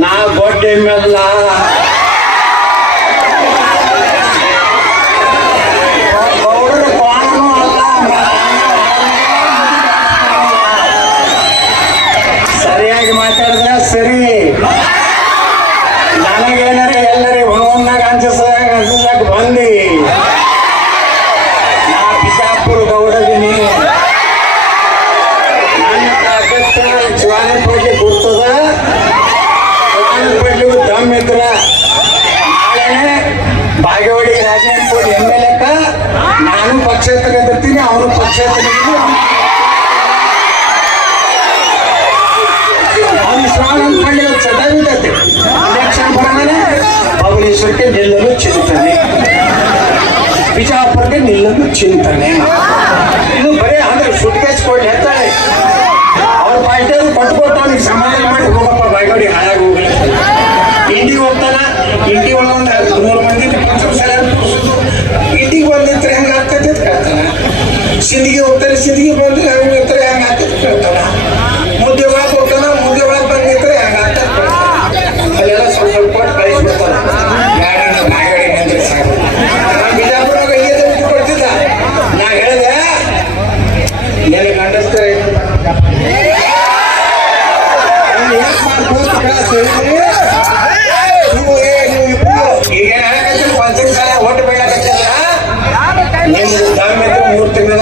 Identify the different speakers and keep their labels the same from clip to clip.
Speaker 1: ना बर्थडे मिलना ನಾನು ಪಕ್ಷ ತಗೊಂಡಿರ್ತೀನಿ ಅವನು ಪಕ್ಷ ತಗೊಂಡಿದ್ದೀನಿ ಅವನು ಶ್ರಾವಣ ಪಂಡಿತ ಚಟಾವಿದ್ದತೆ ಎಲೆಕ್ಷನ್ ಬರಗಾನೆ ಬಬಲೇಶ್ವರಕ್ಕೆ ನಿಲ್ಲಲು ಚಿಂತನೆ. ಬಿಜಾಪುರಕ್ಕೆ ನಿಲ್ಲಲು ಚಿಂತನೆ. ಇದು ಬರೀ ಅಂದ್ರೆ ಸುಟ್ಕೇಸ್ ಕೊಟ್ಟು ಹೇಳ್ತಾಳೆ. ಅವ್ರ ಪಾರ್ಟಿಯವ್ರು ಕೊಟ್ಕೊಟ್ಟು ಅವ್ನಿಗೆ ಸಮಾಧಾನ ಮಾಡಿ ಹೋಗಪ್ಪ ಬಾಯ್ಗಡಿ ಹಾಳಾಗಿ ಹೋಗಲ್ಲ ಇಂಡಿಗೆ ಹೋಗ್ತಾನ. ಇಂಡಿ ಒಳಗೊಂದು ನೂರು ಮಂದಿ ಸಲ ಇಂಡಿಗೆ ಬಂದಿದ್ರೆ ಸಿಂಧಿಗೆ ಹೋಗ್ತಾರೆ ಸಿಟಿಗೆ ಬಂದ್ರೆ ಹೆಂಗೆ ಇರ್ತಾರೆ ಹೆಂಗೆ ಆಗ್ತದೆ ಕೇಳ್ತಾನ ಮುದ್ದೆ ಒಳಗೆ ಹೋಗ್ತಾನ ಮುದ್ದೆ ಒಳಗೆ ಬಂದಿದ್ರೆ ಹೆಂಗೆ ಆಗ್ತೈತೆ ಕೇಳ್ತಾನ ಅಲ್ಲೆಲ್ಲ ಸ್ವಲ್ಪ ಸ್ವಲ್ಪ ಕೊಟ್ಟು ಕಳಿಸ್ಬಿಡ್ತಾನ ಗಾಡಿ ನಿಂದ್ರೆ ಸಾಕು. ಬಿಜಾಪುರಾಗ ಐದು ಬಿಟ್ಟು ಕೊಡ್ತಿದ್ದ. ನಾ ಹೇಳಿದೆ ಸಲ ಓಟ್ ಬೀಳಕತ್ತಿದ್ರ ನಿಮ್ದು ಮೂರು ತಿಂಗಳಾಗ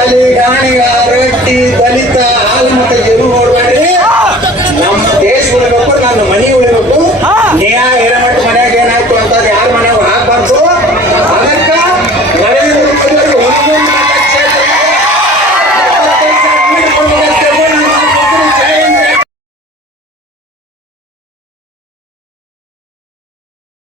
Speaker 1: ಬಲಿ ಗಾಣಿಗ ರೊಟ್ಟಿ ದಲಿತ ಹಾಲು ಮತ್ತೆ ಎರು ನೋಡ್ಬೇಡ್ರಿ. ನಮ್ಮ ದೇಶ ಉಳಿಬೇಕು ನನ್ನ ಮನೆ